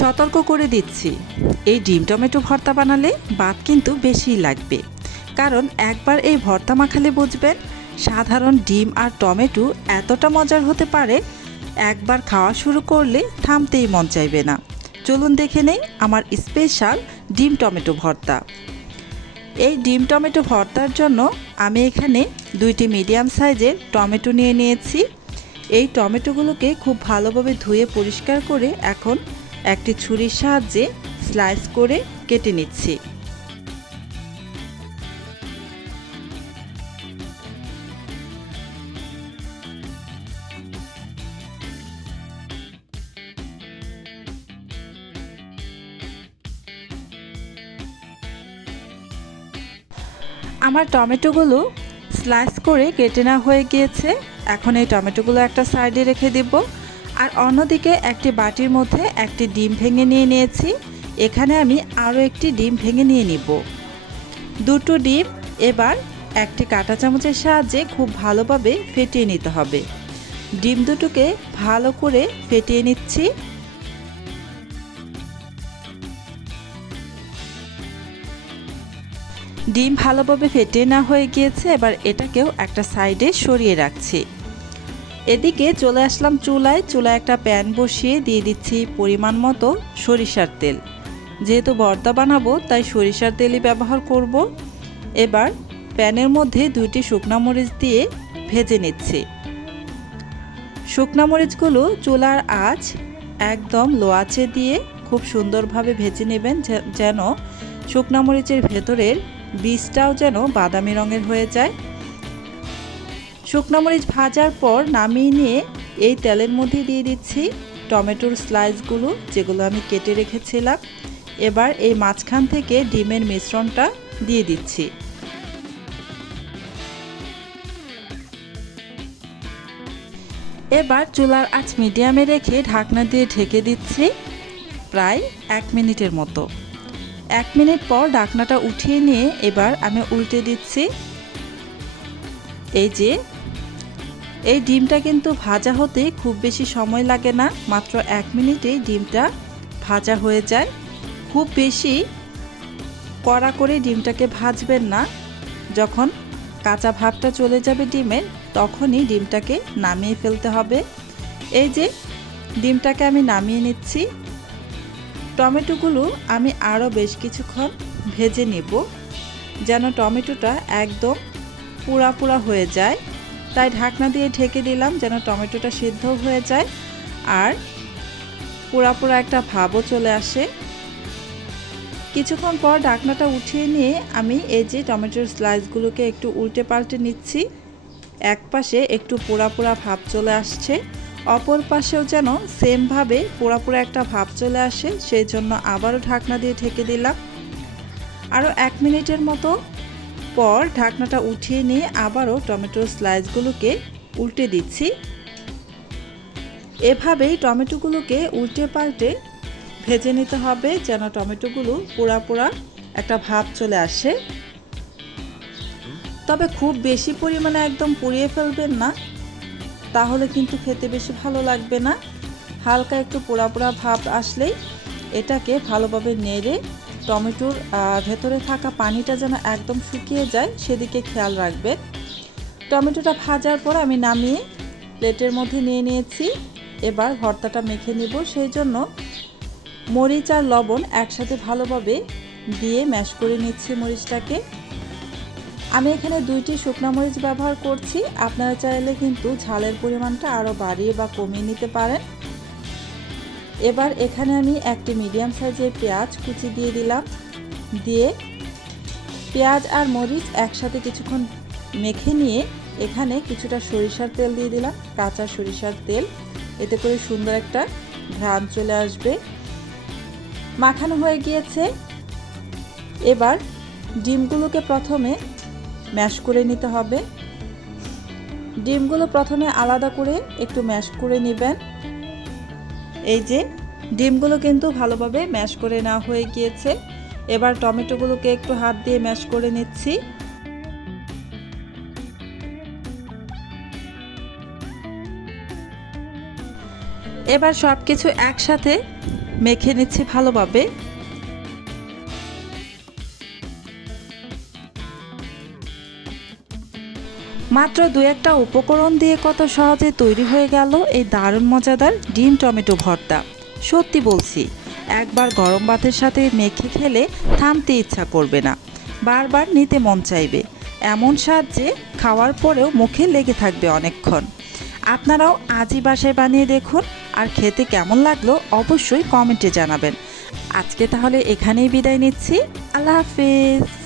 সতর্ক করে দিচ্ছি, এই ডিম টমেটো ভর্তা বানালে ভাত কিন্তু বেশিই লাগবে। কারণ একবার এই ভর্তা মাখালে বুঝবেন সাধারণ ডিম আর টমেটো এতটা মজার হতে পারে, একবার খাওয়া শুরু করলে থামতেই মন চাইবে না। চলুন দেখে নেই আমার স্পেশাল ডিম টমেটো ভর্তা। এই ডিম টমেটো ভর্তার জন্য আমি এখানে 2টি মিডিয়াম সাইজের টমেটো নিয়ে নিয়েছি। এই টমেটোগুলোকে খুব ভালোভাবে ধুয়ে পরিষ্কার করে এখন একটি ছুরির সাহায্যে স্লাইস করে কেটে নিচ্ছি। আমার টমেটোগুলো স্লাইস করে কেটে নেওয়া হয়ে গিয়েছে। এখন এই টমেটোগুলো একটা সাইডে রেখে দেব। আর অন্যদিকে একটি বাটির মধ্যে একটি ডিম ভেঙে নিয়ে নিয়েছি। এখানে আমি আরও একটি ডিম ভেঙে নিয়ে নিব। দুটো ডিম এবার একটি কাঁটা চামচের সাহায্যে খুব ভালোভাবে ফেটিয়ে নিতে হবে। ডিম দুটোকে ভালো করে ফেটিয়ে নিচ্ছি। ডিম ভালোভাবে ফেটিয়ে নেওয়া হয়ে গিয়েছে। এবার এটাকেও একটা সাইডে সরিয়ে রাখছি। এদিকে চলে আসলাম চুলায় একটা প্যান বসিয়ে দিয়ে দিচ্ছি পরিমাণ মতো সরিষার তেল। যেহেতু ভর্তা বানাবো তাই সরিষার তেলই ব্যবহার করব। এবার প্যানের মধ্যে 2টি শুকনা মরিচ দিয়ে ভেজে নিচ্ছি। শুকনা মরিচগুলো চুলার আঁচ একদম লো আঁচে দিয়ে খুব সুন্দরভাবে ভেজে নেবেন, যেন শুকনা মরিচের ভেতরের বীজটাও যেন বাদামি রঙের হয়ে যায়। শুকনো মরিচ ভাজার পর নামিয়ে নিয়ে এই তেলের মধ্যে দিয়ে দিচ্ছি টমেটোর স্লাইসগুলো, যেগুলো আমি কেটে রেখেছিলাম। এবার এই মাঝখান থেকে ডিমের মিশ্রণটা দিয়ে দিচ্ছি। এবার চুলার আঁচ মিডিয়ামে রেখে ঢাকনা দিয়ে ঢেকে দিচ্ছি প্রায় 1 মিনিটের মতো। 1 মিনিট পর ঢাকনাটা উঠিয়ে নিয়ে এবার আমি উল্টে দিচ্ছি। এই ডিমটা কিন্তু ভাজা হতে খুব বেশি সময় লাগে না, মাত্র 1 মিনিটেই ডিমটা ভাজা হয়ে যায়। খুব বেশি কড়া করে ডিমটাকে ভাজবেন না, যখন কাঁচা ভাবটা চলে যাবে ডিমের তখনই ডিমটাকে নামিয়ে ফেলতে হবে। এই যে ডিমটাকে আমি নামিয়ে নিচ্ছি। টমেটোগুলো আমি আরও বেশ কিছুক্ষণ ভেজে নেব, যেন টমেটোটা একদম পুরা হয়ে যায়। তাই ঢাকনা দিয়ে ঢেকে দিলাম যেন টমেটোটা সিদ্ধ হয়ে যায় আর পুরা একটা ভাবও চলে আসে। কিছুক্ষণ পর ঢাকনাটা উঠিয়ে নিয়ে আমি এই যে টমেটোর স্লাইসগুলোকে একটু উল্টে পাল্টে নিচ্ছি। এক পাশে একটু পোড়া ভাব চলে আসছে, অপর পাশেও যেন সেমভাবে পোড়া একটা ভাব চলে আসে, সেই জন্য আবারও ঢাকনা দিয়ে ঢেকে দিলাম। আরও 1 মিনিটের মতো পর ঢাকনাটা উঠিয়ে নিয়ে আবারও টমেটোর স্লাইসগুলোকে উল্টে দিচ্ছি। এভাবেই টমেটোগুলোকে উল্টে পাল্টে ভেজে নিতে হবে, যেন টমেটোগুলো পোড়া একটা ভাব চলে আসে। তবে খুব বেশি পরিমাণে একদম পুড়িয়ে ফেলবেন না, তাহলে কিন্তু খেতে বেশি ভালো লাগবে না। হালকা একটু পোড়া ভাব আসলেই এটাকে ভালোভাবে নেড়ে টমেটোর ভেতরে থাকা পানিটা যেন একদম শুকিয়ে যায় সেদিকে খেয়াল রাখবেন। টমেটোটা ভাজার পর আমি নামিয়ে প্লেটের মধ্যে নিয়ে নিয়েছি। এবার ভর্তাটা মেখে নেব, সেই জন্য মরিচ আর লবণ একসাথে ভালোভাবে দিয়ে ম্যাশ করে নিচ্ছি মরিচটাকে। আমি এখানে 2টি শুকনো মরিচ ব্যবহার করছি, আপনারা চাইলে কিন্তু ঝালের পরিমাণটা আরও বাড়িয়ে বা কমিয়ে নিতে পারেন। এবার এখানে আমি একটি মিডিয়াম সাইজের পেঁয়াজ কুচি দিয়ে দিলাম। দিয়ে পেঁয়াজ আর মরিচ একসাথে কিছুক্ষণ মেখে নিয়ে এখানে কিছুটা সরিষার তেল দিয়ে দিলাম, কাঁচা সরিষার তেল, এতে করে সুন্দর একটা ঘ্রাণ চলে আসবে। মাখানো হয়ে গিয়েছে। এবার ডিমগুলোকে প্রথমে ম্যাশ করে নিতে হবে। ডিমগুলো প্রথমে আলাদা করে একটু ম্যাশ করে নেবেন। এই যে ডিমগুলো কিন্তু ভালোভাবে ম্যাশ করে নেওয়া হয়ে গিয়েছে। এবার টমেটোগুলোকে একটু হাত দিয়ে ম্যাশ করে নিচ্ছি। এবার সব কিছু একসাথে মেখে নিচ্ছি ভালোভাবে। মাত্র 2-1টা উপকরণ দিয়ে কত সহজে তৈরি হয়ে গেল এই দারুণ মজাদার ডিম টমেটো ভর্তা। সত্যি বলছি, একবার গরম ভাতের সাথে মেখে খেলে থামতে ইচ্ছা করবে না, বারবার নিতে মন চাইবে। এমন স্বাদ যে খাওয়ার পরেও মুখে লেগে থাকবে অনেকক্ষণ। আপনারাও আজই বাসায় বানিয়ে দেখুন, আর খেতে কেমন লাগলো অবশ্যই কমেন্টে জানাবেন। আজকে তাহলে এখানেই বিদায় নিচ্ছি। আল্লাহ হাফেজ।